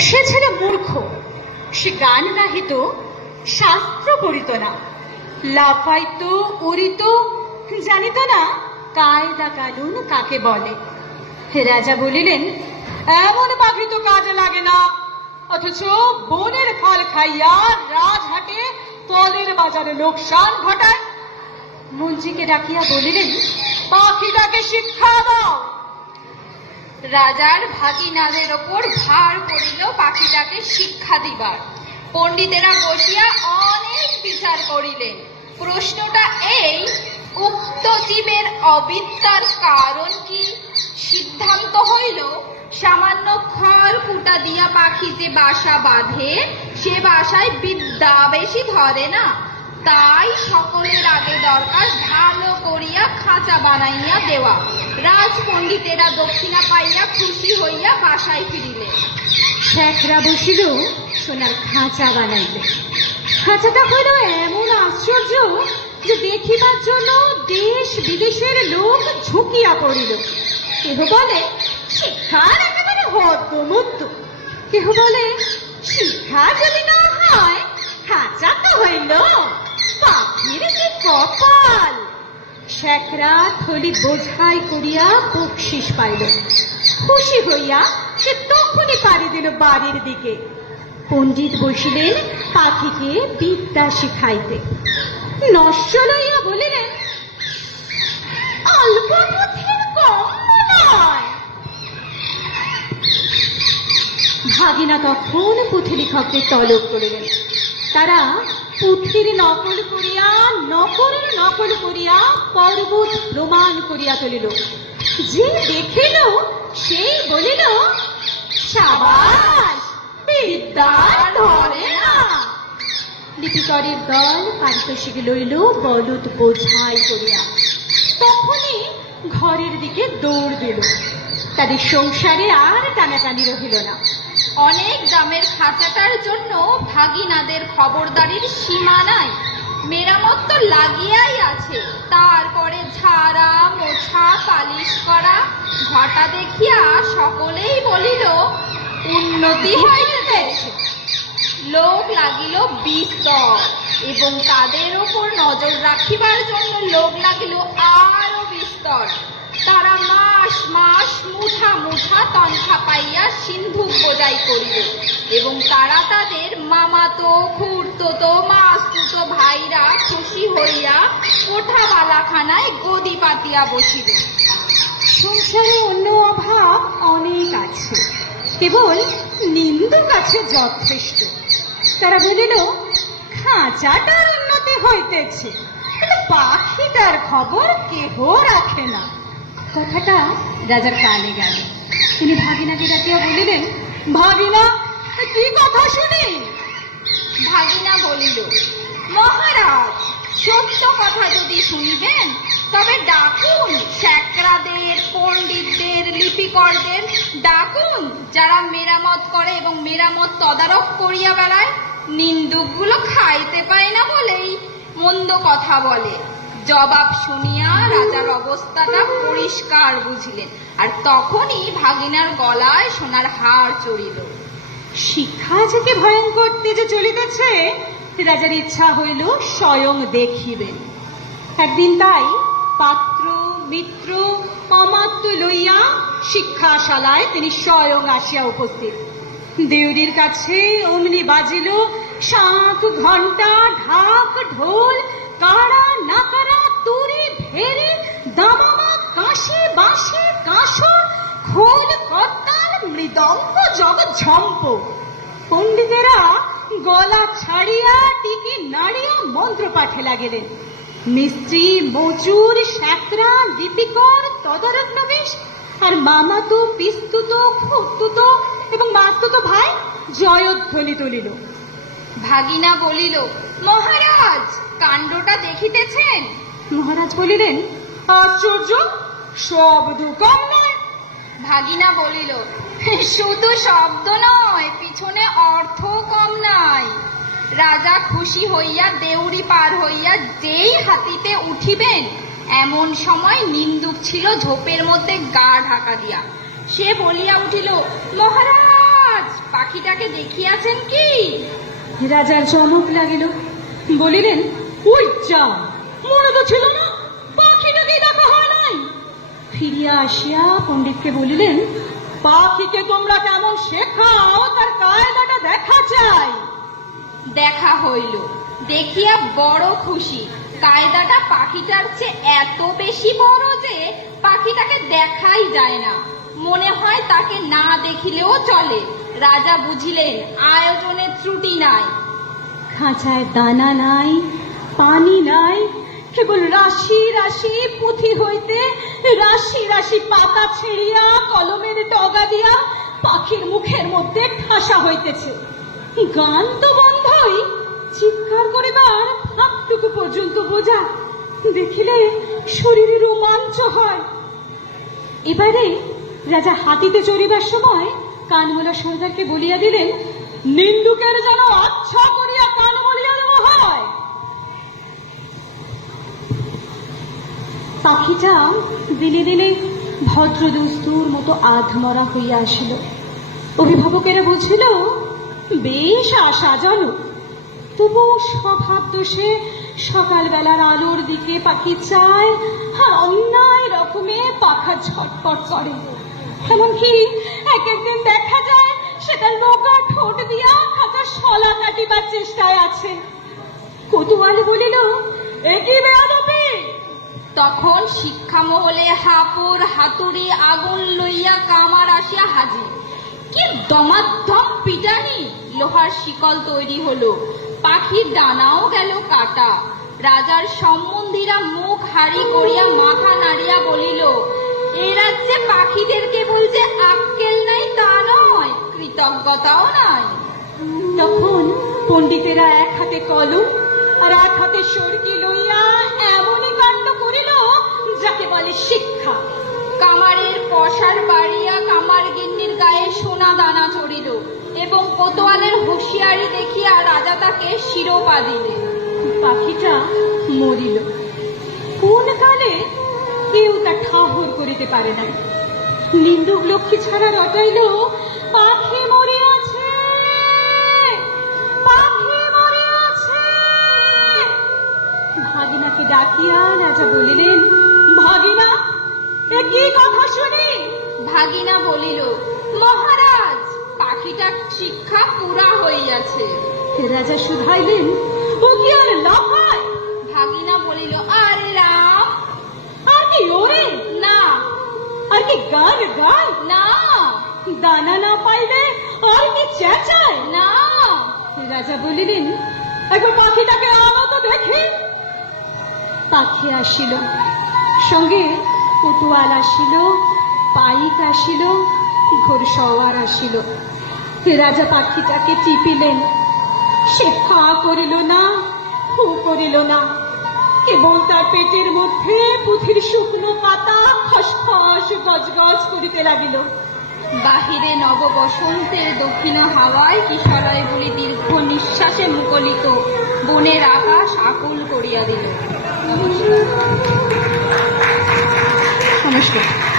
সে ছিল মূর্খ। সে গান নাহিত, শাস্ত্র পড়িত না। লাফাইত, উড়িত, জানিত না কায়দা কানুন কাকে বলে। রাজা বলিলেন, এমন পাখি তো কাজে লাগে না। অথচ বনের ফল খাইয়া রাজহাটে ফলের বাজারে লোকসান ঘটায়। মন্ত্রীকে ডাকিয়া বলিলেন, পাখিটাকে শিক্ষা দাও। রাজার ভাগিনাদের ওপর ভার করিল পাখিটাকে শিক্ষা দিবার। পণ্ডিতেরা বসিয়া অনেক বিচার করিলেন। প্রশ্নটা এই, উক্ত জীবের অবিদ্যার কারণ কি? সিদ্ধান্ত হইল, সামান্য খড় কুটা দিয়া পাখি যে বাসা বাঁধে, সে বাসায় বিদ্যা বেশি ধরে না। তাই সকলের আগে দরকার ভালো করিয়া খাঁচা বানাইয়া দেওয়া। রাজ পণ্ডিতেরা দক্ষিণা পাইয়া খুশি হইয়া বাসায় ফিরিলেন শেখরা বসিল সোনার খাঁচা বানাইবে খাঁচাটা হইল এমন আশ্চর্য যে দেখিবার জন্য দেশ বিদেশের লোক ঝুঁকিয়া পড়িল। কেহ বলে, শিক্ষার একেবারে হদ্দমুদ্দ। কেহ বলে, শিক্ষা যদি না হয়, খাঁচা তো হইল। পাখির কি কপাল? থলি বোঝাই করিয়া বকশিস পাইল। খুশি হইয়া সে তখনই পাড়ি দিল বাড়ির দিকে। পণ্ডিত বসিলেন পাখিকে বিদ্যা শিখাইতে। নষ্ট লইয়া বলিলেন অল্প ভাগিনা তখন পুঁথি লেখকদের তলব করিলেন। তারা পুঁথির নকল করিয়া নকলের নকল করিয়া পর্বত প্রমাণ করিয়া তুলিল। যে দেখিল, সেই বলিল, সাবাস বিদ্যা ধরে না। লিপিকরের দল পারিতোষিক লইল বলদ বোঝাই করিয়া। তখনই ঘরের দিকে দৌড় দিল। তাদের সংসারে আর টানাটানি রহিল না। অনেক দামের খাঁচাটার জন্য ভাগিনাদের খবরদারির সীমা নাই। মেরামত তো লাগিয়াই আছে। তারপরে ঝাড়া, মোছা, পালিশ করা, ঘটা দেখিয়া সকলেই বলিল, উন্নতি হইতেছে লোক লাগিল বিস্তর এবং তাদের ওপর নজর রাখিবার জন্য লোক লাগিল আরও বিস্তর তারা মাস মাস মুঠা মুঠা তনখা পাইয়া সিন্ধুক বোঝাই করিল। এবং তারা তাদের মামাতো খুড়তো মাসতুতো ভাইরা খুশি হইয়া কোঠাবালাখানায় গদি পাতিয়া বসিল। সংসারে অন্য অভাব অনেক আছে। কেবল নিন্দুক আছে যথেষ্ট। তারা বলিল খাঁচাটার উন্নতি হইতেছে। পাখিটার খবর কেহ রাখে না? কথাটা রাজার কানে গেল। তিনি ভাগিনাকে ডাকিয়া বলিলেন, ভাগিনা, কি কথা শুনি? ভাগিনা বলিল, মহারাজ, সত্য কথা যদি শুনিবেন, তবে ডাকুন শেকরাদের পণ্ডিতদের, লিপিকরদের, ডাকুন যারা মেরামত করে এবং মেরামত তদারক করিয়া বেড়ায়। নিন্দুকগুলো খাইতে পায় না বলেই মন্দ কথা বলে। জবাব শুনিয়া রাজার অবস্থাটা পরিষ্কার বুঝিলেন। আর তখনই ভাগিনার গলায় সোনার হার চড়িল। শিক্ষা থেকে ভয়ঙ্কর তেজে চলিতেছে, রাজার ইচ্ছা হইল স্বয়ং দেখিবেন। একদিন তাই পাত্র, মিত্র অমাত্য লইয়া শিক্ষাশালায় তিনি স্বয়ং আসিয়া উপস্থিত। দেউরির কাছে অমনি বাজিল শাঁখ ঘণ্টা ঢাক ঢোল কারা নাকারা তুরি ভেরি দামামা কাশি, বাঁশি, কাসর, খোল, করতাল, মৃদঙ্গ জগৎ ঝম্প পণ্ডিতেরা গলা ছাড়িয়া টিকি নাড়িয়া মন্ত্র পাঠে লাগিলেন। মিস্ত্রি, মজুর শ্যাকরা লিপিকর তদারক নবেশ আর মামাতো, পিস্তুত খুঁতুত এবং মাস্তুত ভাই জয়ধ্বনি তুলিল। ভাগিনা বলিল মহারাজ কাণ্ডটা দেখিতেছেন? মহারাজ বলিলেন আশ্চর্য শব্দ কম নয়। ভাগিনা বলিল শুধু শব্দ নয় পিছনে অর্থ কম নাই। রাজা খুশি হইয়া দেউরি পার হইয়া যেই হাতিতে উঠিবেন এমন সময় নিন্দুক ছিল ঝোপের মধ্যে গা ঢাকা দিয়া। সে বলিয়া উঠিল মহারাজ পাখিটাকে পাখিটাকে দেখিয়াছেন কি? রাজার চমক লাগিল। বলিলেন, ওই যা, মনে তো ছিল না পাখিটাকে দেখা হয় নাই? ফিরিয়া আসিয়া পণ্ডিতকে বলিলেন, পাখিকে তোমরা কেমন শেখাও, তার কায়দাটা দেখা চাই দেখা হইল, দেখিয়া বড় খুশি, কায়দাটা পাখিটার চেয়ে এত বেশি বড় যে পাখিটাকে দেখাই যায় না। মনে হয় তাকে না দেখিলেও চলে। রাজা বুঝিলেন, আয়োজনের ত্রুটি নাই। খাঁচায় দানা নাই, পানি নাই। কেবল রাশি রাশি পুঁথি হইতে, রাশি রাশি পাতা ছিঁড়িয়া, কলমের ডগা দিয়া পাখির মুখের মধ্যে ঠাসা হইতেছে। গান তো বন্ধই, চিৎকার করিবার হাতটুকু পর্যন্ত বোঝা। দেখিলে শরীরে রোমাঞ্চ হয়। এবারে রাজা হাতিতে চড়িবার সময় কানমোলা সর্দারকে বলিয়া দিলেন, নিন্দুকের যেন আচ্ছা করিয়া কান বলিয়া দেওয়া হয় পাখিটা দিনে দিনে ভদ্র দুস্তুর মতো আধমরা হইয়া আসিল। অভিভাবকেরা বুঝিল, বেশ আশাজনক তবু স্বভাব দোষে সকালবেলার আলোর দিকে পাখি চায় আর অন্যায় রকমে পাখা ঝটপট করে। এমনকি এক একদিন দেখা যায় সেটা লোকা ঠোঁট দিয়া খাঁচা শলা কাটিবার চেষ্টায় আছে। কতুয়ালি বলিল একই বেয়াদবি তখন শিক্ষা মহলে হাপুর হাতুড়ি আগুন লইয়া কামার আসিয়া হাজির। কি দমাধম পিটানি! লোহার শিকল তৈরি হলো, পাখির ডানাও গেল কাটা। রাজার সম্বন্ধীরা মুখ হারি করিয়া মাথা নাড়িয়া বলিল, এ রাজ্যে পাখিদেরকে বলছে আক্কেল নাই তা নয়, কৃতজ্ঞতাও নাই। তখন পণ্ডিতেরা এক হাতে কলম আর এক হাতে সরকি লইয়া যাকে বলে শিক্ষা। কামারের পশার বাড়িয়া কামার গিন্নির গায়ে সোনা দানা চড়িল এবং কোতোয়ালের হুঁশিয়ারি দেখিয়া রাজা তাকে শিরোপা দিলেন। পাখিটা মরিল। কোন কালে কেউ তা ঠাহর করিতে পারে নাই। নিন্দুক লক্ষ্মী ছাড়া রটাইল, পাখি মরিয়াছে পাখি মরিয়াছে। ভাগিনাকে ডাকিয়া রাজা বলিলেন ভাগিনা এ কি কথা শুনি? ভাগিনা বলিল মহারাজ পাখিটার শিক্ষা পুরা হইয়াছে। রাজা শুধাইলেন ও কি আর লাফায় ভাগিনা বলিল আরে রাম। আর কি ওরে? না। আর কি গান গায়? না। দানা না পাইলে আর কি চেঁচায়? না। রাজা বলিলেন একবার পাখিটাকে আনো তো দেখি। পাখি আসিল। সঙ্গে কুতুয়াল আসিল, পাইক আসিল, ঘোর সওয়ার আসিল। রাজা পাখিটাকে টিপিলেন সে ফা করিল না ফু করিল না। এবং তার পেটের মধ্যে পুঁথির শুকনো পাতা খসখস গজগজ করিতে লাগিল। বাহিরে নব বসন্তের দক্ষিণ হাওয়ায় কিশলয় বলি দীর্ঘ নিঃশ্বাসে মুকলিত। বনের আকাশ আকুল করিয়া দিল। 楽しく。